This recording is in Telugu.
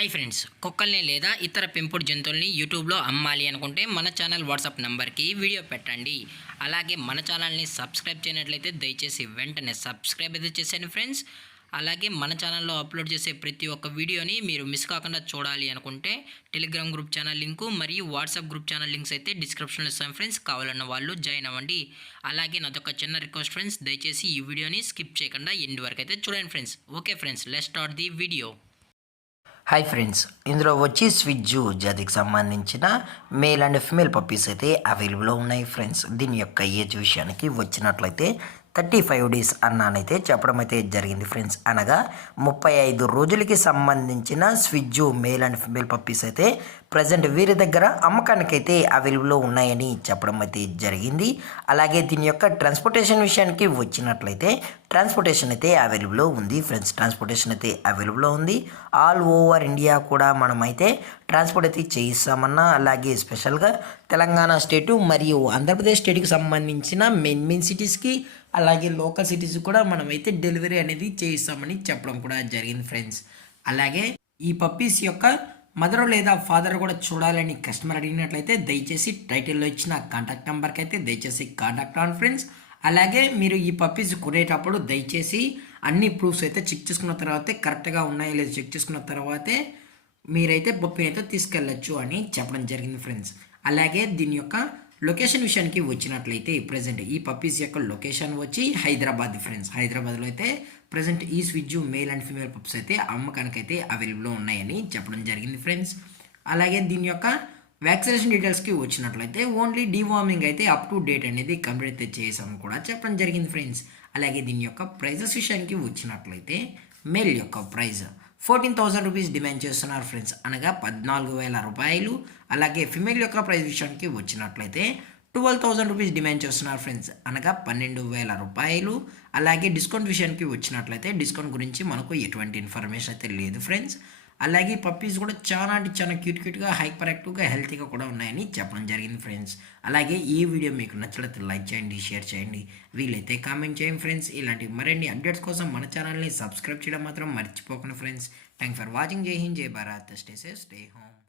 హాయ్ ఫ్రెండ్స్, కుక్కల్ని లేదా ఇతర పెంపుడు జంతువుల్ని యూట్యూబ్లో అమ్మాలి అనుకుంటే మన ఛానల్ వాట్సాప్ నెంబర్కి వీడియో పెట్టండి. అలాగే మన ఛానల్ని సబ్స్క్రైబ్ చేయనట్లయితే దయచేసి వెంటనే సబ్స్క్రైబ్ అయితే చేసేయండి ఫ్రెండ్స్. అలాగే మన ఛానల్లో అప్లోడ్ చేసే ప్రతి ఒక్క వీడియోని మీరు మిస్ కాకుండా చూడాలి అనుకుంటే టెలిగ్రామ్ గ్రూప్ ఛానల్ లింకు మరియు వాట్సాప్ గ్రూప్ ఛానల్ లింక్స్ అయితే డిస్క్రిప్షన్లో ఇస్తాను ఫ్రెండ్స్. కావాలన్న వాళ్ళు జాయిన్ అవ్వండి. అలాగే నాదొక చిన్న రిక్వెస్ట్ ఫ్రెండ్స్, దయచేసి ఈ వీడియోని స్కిప్ చేయకుండా ఎండ్ వరకు అయితే చూడండి friends. Okay friends, let's start the video. Hi friends, ఇందులో వచ్చి స్విజ్జు జాతికి సంబంధించిన మేల్ అండ్ ఫిమేల్ పప్పీస్ అయితే అవైలబుల్లో ఉన్నాయి ఫ్రెండ్స్. దీని యొక్క ఏజ్ విషయానికి వచ్చినట్లయితే 35 డేస్ అన్నానైతే చెప్పడం అయితే జరిగింది ఫ్రెండ్స్. అనగా 35 రోజులకి సంబంధించిన స్విజ్జు మేల్ అండ్ ఫిమేల్ పప్పీస్ అయితే ప్రజెంట్ వీరి దగ్గర అమ్మకానికి అయితే అవైలబుల్లో ఉన్నాయని చెప్పడం అయితే జరిగింది. అలాగే దీని యొక్క ట్రాన్స్పోర్టేషన్ విషయానికి వచ్చినట్లయితే ట్రాన్స్పోర్టేషన్ అయితే అవైలబుల్లో ఉంది ఫ్రెండ్స్. ట్రాన్స్పోర్టేషన్ అయితే అవైలబుల్లో ఉంది. ఆల్ ఓవర్ ఇండియా కూడా మనమైతే ట్రాన్స్పోర్ట్ అయితే చేయిస్తామన్నా, అలాగే స్పెషల్గా తెలంగాణ స్టేటు మరియు ఆంధ్రప్రదేశ్ స్టేట్కి సంబంధించిన మెయిన్ సిటీస్కి అలాగే లోకల్ సిటీస్ కూడా మనమైతే డెలివరీ అనేది చేయిస్తామని చెప్పడం కూడా జరిగింది ఫ్రెండ్స్. అలాగే ఈ పప్పీస్ యొక్క మదర్ లేదా ఫాదర్ కూడా చూడాలని కస్టమర్ అడిగినట్లయితే దయచేసి టైటిల్లో ఇచ్చిన కాంటాక్ట్ నెంబర్కి అయితే దయచేసి కాంటాక్ట్ అవ్వండి ఫ్రెండ్స్. అలాగే మీరు ఈ పప్పీస్ కొనేటప్పుడు దయచేసి అన్ని ప్రూఫ్స్ అయితే చెక్ చేసుకున్న తర్వాతే కరెక్ట్గా ఉన్నాయో లేదో చెక్ చేసుకున్న తర్వాతే మీరైతే పప్పీని అయితే తీసుకెళ్ళచ్చు అని చెప్పడం జరిగింది ఫ్రెండ్స్. అలాగే దీని యొక్క లొకేషన్ విషయానికి వచ్చినట్లయితే ప్రజెంట్ ఈ పప్పీస్ యొక్క లొకేషన్ వచ్చి హైదరాబాద్ ఫ్రెండ్స్. హైదరాబాద్లో అయితే ప్రజెంట్ ఈ స్విజ్జు మేల్ అండ్ ఫీమేల్ పప్స్ అయితే అమ్మకానికి అయితే అవైలబుల్లో ఉన్నాయని చెప్పడం జరిగింది ఫ్రెండ్స్. అలాగే దీని యొక్క వ్యాక్సినేషన్ డీటెయిల్స్కి వచ్చినట్లయితే ఓన్లీ డీవార్మింగ్ అయితే అప్ టు డేట్ అనేది కంప్లీట్ అయితే చేసామని కూడా చెప్పడం జరిగింది ఫ్రెండ్స్. అలాగే దీని యొక్క ప్రైజెస్ విషయానికి వచ్చినట్లయితే మేల్ యొక్క ప్రైజ్ 14,000 రూపీస్ డిమాండ్ చేస్తున్నారు ఫ్రెండ్స్, అనగా 14,000 రూపాయలు. అలాగే ఫిమేల్ యొక్క ప్రైస్ విషయానికి వచ్చినట్లయితే 12,000 రూపీస్ డిమాండ్ చేస్తున్నారు ఫ్రెండ్స్, అనగా 12,000 రూపాయలు. అలాగే డిస్కౌంట్ విషయానికి వచ్చినట్లయితే డిస్కౌంట్ గురించి మనకు ఎటువంటి ఇన్ఫర్మేషన్ అయితే లేదు ఫ్రెండ్స్. అలాగే పప్పీస్ కూడా చాలా అంటే చాలా క్యూట్గా హైపర్ యాక్టివ్గా హెల్తీగా కూడా ఉన్నాయని చెప్పడం జరిగింది ఫ్రెండ్స్. అలాగే ఈ వీడియో మీకు నచ్చినట్లయితే లైక్ చేయండి, షేర్ చేయండి, వీలైతే కామెంట్ చేయండి ఫ్రెండ్స్. ఇలాంటి మరిన్ని అప్డేట్స్ కోసం మన ఛానల్ని సబ్స్క్రైబ్ చేయడం మాత్రం మర్చిపోకండి ఫ్రెండ్స్. Thank for watching. జై హింద్, జై Bharat, stay safe, stay home.